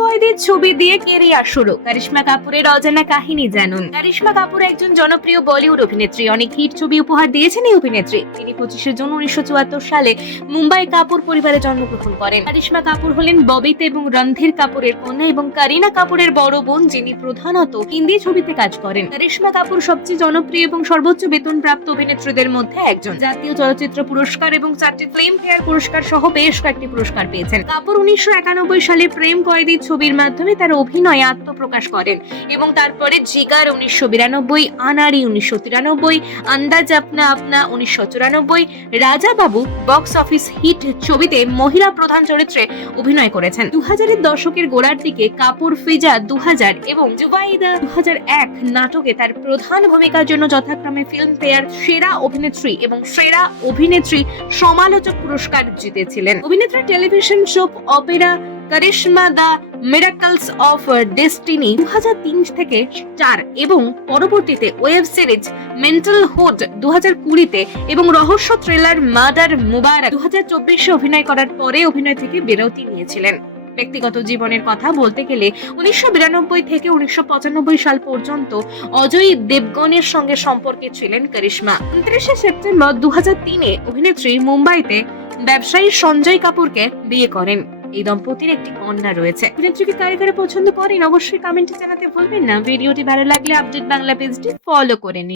কয়েদির ছবি দিয়ে কেরিয়ার শুরু। কারিশ্মা কাপুরের অজানা কাহিনী জানুন। কারিশ্মা কাপুর একজন জনপ্রিয় বলিউড অভিনেত্রী। অনেক হিট ছবি উপহার দিয়েছেন এই অভিনেত্রী। তিনি পঁচিশে জুন উনিশশো চুয়াত্তর সালে মুম্বাই কাপুর পরিবারে জন্মগ্রহণ করেন। কারিশ্মা কাপুর হলেন ববিতে এবং রণধীর কাপুরের কন্যা এবং কারিনা কাপুরের বড় বোন, যিনি প্রধানত হিন্দি ছবিতে কাজ করেন। কারিশ্মা কাপুর সবচেয়ে জনপ্রিয় এবং সর্বোচ্চ বেতনপ্রাপ্ত অভিনেত্রীদের মধ্যে একজন। জাতীয় চলচ্চিত্র পুরস্কার এবং চারটি ফিল্ম ফেয়ার পুরস্কার সহ বেশ কয়েকটি পুরস্কার পেয়েছেন। কাপুর উনিশশো একানব্বই সালে প্রেম কয়েদি ছবির মাধ্যমে তার অভিনয়ে আত্মপ্রকাশ করেন এবং তারপরে জিগার উনিশশো বিরানব্বই আনারি উনিশশো তিরানব্বই, আন্দাজ আপনা আপনা উনিশশো চুরানব্বই Raja Babu box office hit ছবিতে মহিলা প্রধান চরিত্রে অভিনয় করেছেন। দু হাজারের দশকের গোড়ার দিকে কাপুর ফিজা দু হাজার এবং জুবাইদা দু হাজার এক নাটকে তার প্রধান ভূমিকার জন্য যথাক্রমে ফিল্ম ফেয়ার সেরা অভিনেত্রী এবং সেরা অভিনেত্রী সমালোচক পুরস্কার জিতেছিলেন। অভিনেত্রী television soap opera Karishma the miracles of destiny দু তিন থেকে স্টার এবং পরবর্তীতে ওয়েব সিরিজ মেন্টাল হোড দু হাজার কুড়িতে এবং রহস্য থ্রিলার মাদার মুবারক দু হাজার চব্বিশে অভিনয় করার পরে অভিনয় থেকে বিরতি নিয়েছিলেন। ব্যক্তিগত জীবনের কথা বলতে গেলে উনিশশো বিরানব্বই থেকে উনিশশো পঁচানব্বই সাল পর্যন্ত অজয় দেবগনের সঙ্গে সম্পর্কে ছিলেন করিশ্মা। উনত্রিশে সেপ্টেম্বর দু তিনে অভিনেত্রী মুম্বাইতে ব্যবসায়ী সঞ্জয় কাপুরকে বিয়ে করেন। এই দম্পতির একটি কন্যা রয়েছে। অভিনেত্রীকে কারে কারে পছন্দ করেন, অবশ্যই কমেন্টে জানাতে ভুলবেন না। ভিডিওটি ভালো লাগলে আপডেট বাংলা পেজটি ফলো করে নিন।